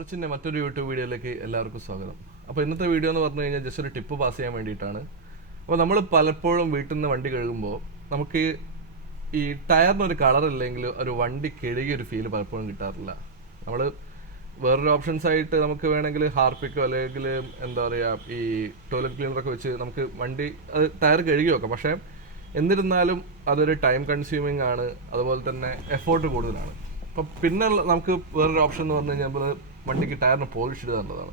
കാർറിച്ചിൻ്റെ മറ്റൊരു യൂട്യൂബ് വീഡിയോയിലേക്ക് എല്ലാവർക്കും സ്വാഗതം. അപ്പോൾ ഇന്നത്തെ വീഡിയോ എന്ന് പറഞ്ഞു കഴിഞ്ഞാൽ ജസ്റ്റ് ഒരു ടിപ്പ് പാസ് ചെയ്യാൻ വേണ്ടിയിട്ടാണ്. അപ്പോൾ നമ്മൾ പലപ്പോഴും വീട്ടിൽ നിന്ന് വണ്ടി കഴുകുമ്പോൾ നമുക്ക് ഈ ടയറിനൊരു കളറില്ലെങ്കിൽ ഒരു വണ്ടി കഴുകിയൊരു ഫീല് പലപ്പോഴും കിട്ടാറില്ല. നമ്മൾ വേറൊരു ഓപ്ഷൻസ് ആയിട്ട് നമുക്ക് വേണമെങ്കിൽ ഹാർപ്പിക്കോ അല്ലെങ്കിൽ എന്താ പറയുക ഈ ടോയ്ലറ്റ് ക്ലീനറൊക്കെ വെച്ച് നമുക്ക് വണ്ടി അത് ടയർ കഴുകി വെക്കാം. പക്ഷേ എന്നിരുന്നാലും അതൊരു ടൈം കൺസ്യൂമിങ് ആണ്, അതുപോലെ തന്നെ എഫോർട്ട് കൂടുതലാണ്. അപ്പോൾ പിന്നെ നമുക്ക് വേറൊരു ഓപ്ഷൻ എന്ന് പറഞ്ഞു കഴിഞ്ഞാൽ വണ്ടിക്ക് ടയറിന് പോളിഷ് ഇടുക എന്നുള്ളതാണ്.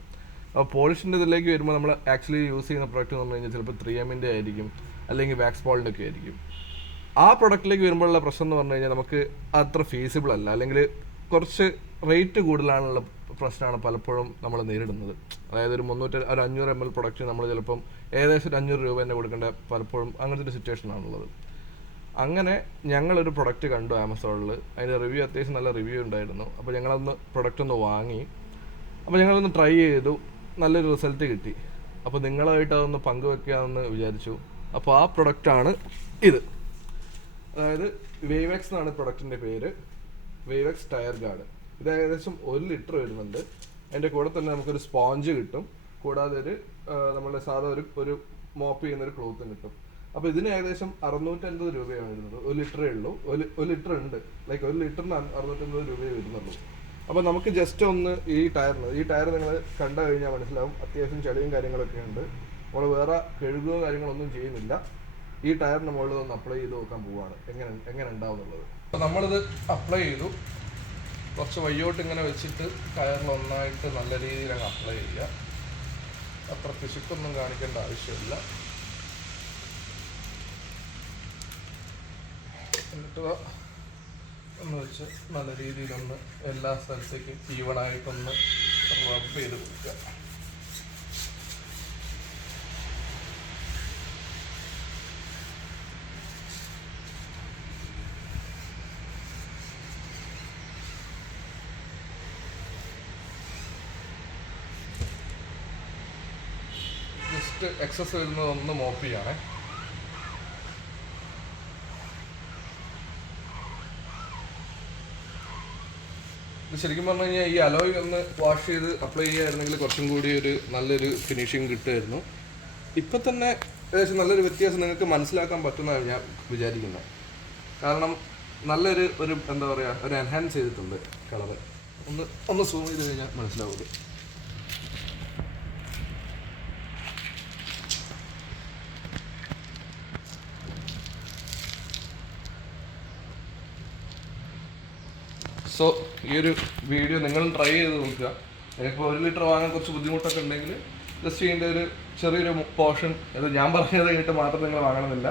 അപ്പോൾ പോളിഷിൻ്റെ ഇതിലേക്ക് വരുമ്പോൾ നമ്മൾ ആക്ച്വലി യൂസ് ചെയ്യുന്ന പ്രൊഡക്റ്റ് എന്ന് പറഞ്ഞു കഴിഞ്ഞാൽ ചിലപ്പോൾ 3Mൻ്റെ ആയിരിക്കും, അല്ലെങ്കിൽ വാക്സ് പോളിൻ്റെ ഒക്കെ ആയിരിക്കും. ആ പ്രൊഡക്റ്റിലേക്ക് വരുമ്പോഴുള്ള പ്രശ്നം എന്ന് പറഞ്ഞു കഴിഞ്ഞാൽ നമുക്ക് അത്ര ഫീസിബിൾ അല്ല, അല്ലെങ്കിൽ കുറച്ച് റേറ്റ് കൂടുതലാണുള്ള പ്രശ്നമാണ് പലപ്പോഴും നമ്മൾ നേരിടുന്നത്. അതായത് ഒരു 500 ml പ്രൊഡക്റ്റ് നമ്മൾ ചിലപ്പം ഏകദേശം 500 രൂപ തന്നെ കൊടുക്കേണ്ട പലപ്പോഴും അങ്ങനത്തെ ഒരു സിറ്റുവേഷനാണുള്ളത്. അങ്ങനെ ഞങ്ങളൊരു പ്രൊഡക്റ്റ് കണ്ടു ആമസോണിൽ. അതിൻ്റെ റിവ്യൂ അത്യാവശ്യം നല്ല റിവ്യൂ ഉണ്ടായിരുന്നു. അപ്പോൾ ഞങ്ങളൊന്ന് പ്രൊഡക്റ്റ് ഒന്ന് വാങ്ങി, അപ്പോൾ ഞങ്ങളൊന്ന് ട്രൈ ചെയ്തു, നല്ലൊരു റിസൾട്ട് കിട്ടി. അപ്പോൾ നിങ്ങളായിട്ട് അതൊന്ന് പങ്കുവെക്കാമെന്ന് വിചാരിച്ചു. അപ്പോൾ ആ പ്രൊഡക്റ്റാണ് ഇത്. അതായത് വേവെക്സ് എന്നാണ് പ്രൊഡക്റ്റിൻ്റെ പേര്, വേവെക്സ് ടയർ ഗാർഡ്. ഇത് ഏകദേശം 1 ലിറ്റർ വരുന്നുണ്ട്. അതിൻ്റെ കൂടെ തന്നെ നമുക്കൊരു സ്പോഞ്ച് കിട്ടും, കൂടാതെ ഒരു നമ്മുടെ സാധാ ഒരു മോപ്പ് ചെയ്യുന്നൊരു ക്ലോത്തും കിട്ടും. അപ്പോൾ ഇതിന് ഏകദേശം 650 രൂപയാണ് വരുന്നത്. 1 ലിറ്ററേ ഉള്ളൂ, 1 ലിറ്റർ ഉണ്ട്, ലൈക്ക് 1 ലിറ്ററിന് 650 രൂപയെ വരുന്നുള്ളൂ. അപ്പോൾ നമുക്ക് ജസ്റ്റ് ഒന്ന് ഈ ടയർ നിങ്ങൾ കണ്ടു കഴിഞ്ഞാൽ മനസ്സിലാവും അത്യാവശ്യം ചെളിയും കാര്യങ്ങളൊക്കെ ഉണ്ട്. നമ്മൾ വേറെ കഴുകുകയോ കാര്യങ്ങളൊന്നും ചെയ്യുന്നില്ല. ഈ ടയറിന് മുകളിൽ ഒന്ന് അപ്ലൈ ചെയ്ത് നോക്കാൻ പോവുകയാണ് എങ്ങനെ ഉണ്ടാവും എന്നുള്ളത്. അപ്പോൾ നമ്മളിത് അപ്ലൈ ചെയ്തു. കുറച്ച് വയ്യോട്ട് ഇങ്ങനെ വെച്ചിട്ട് ടയറിൽ ഒന്നായിട്ട് നല്ല രീതിയിൽ അങ്ങ് അപ്ലൈ ചെയ്യുക. അത്ര പിശുക്കൊന്നും കാണിക്കേണ്ട ആവശ്യമില്ല. എന്നിട്ട് ഒന്ന് വെച്ച് നല്ല രീതിയിലൊന്ന് എല്ലാ സ്ഥലത്തേക്കും ഈവണായിട്ടൊന്ന് റബ്ബ് ചെയ്ത് കൊടുക്കുക. ജസ്റ്റ് എക്സസ് വരുന്നത് ഒന്ന് മോപ്പ് ചെയ്യണേ. ഇത് ശരിക്കും പറഞ്ഞു കഴിഞ്ഞാൽ ഈ അലോയ് ഒന്ന് വാഷ് ചെയ്ത് അപ്ലൈ ചെയ്യുകയായിരുന്നെങ്കിൽ കുറച്ചും കൂടി ഒരു നല്ലൊരു ഫിനിഷിങ് കിട്ടുമായിരുന്നു. ഇപ്പം തന്നെ ഏകദേശം നല്ലൊരു വ്യത്യാസം നിങ്ങൾക്ക് മനസ്സിലാക്കാൻ പറ്റുന്നതാണ് ഞാൻ വിചാരിക്കുന്നത്. കാരണം നല്ലൊരു എന്താ പറയുക, ഒരു എൻഹാൻസ് ചെയ്തിട്ടുണ്ട് കളറ്. ഒന്ന് സൂം ചെയ്ത് കഴിഞ്ഞാൽ മനസ്സിലാവും. സോ ഈ ഒരു വീഡിയോ നിങ്ങളും ട്രൈ ചെയ്ത് നോക്കുക. ഇപ്പോൾ 1 ലിറ്റർ വാങ്ങാൻ കുറച്ച് ബുദ്ധിമുട്ടൊക്കെ ഉണ്ടെങ്കിൽ ജസ്റ്റ് ഇതിൻ്റെ ഒരു ചെറിയൊരു പോർഷൻ, അത് ഞാൻ പറഞ്ഞത് കഴിഞ്ഞിട്ട് മാത്രം നിങ്ങൾ വാങ്ങണമെന്നില്ല,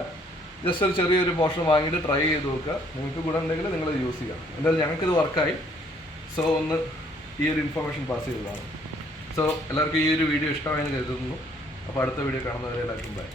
ജസ്റ്റ് ഒരു ചെറിയൊരു പോർഷൻ വാങ്ങിയിട്ട് ട്രൈ ചെയ്ത് നോക്കുക. നിങ്ങൾക്ക് ഗുണം ഉണ്ടെങ്കിൽ നിങ്ങൾ യൂസ് ചെയ്യുക. എന്തായാലും ഞങ്ങൾക്കിത് വർക്കായി. സോ ഒന്ന് ഈ ഒരു ഇൻഫർമേഷൻ പാസ് ചെയ്തതാണ്. സോ എല്ലാവർക്കും ഈ ഒരു വീഡിയോ ഇഷ്ടമായെന്ന് കരുതുന്നു. അപ്പോൾ അടുത്ത വീഡിയോ കാണുന്നവരെ എല്ലാവർക്കും ബൈ.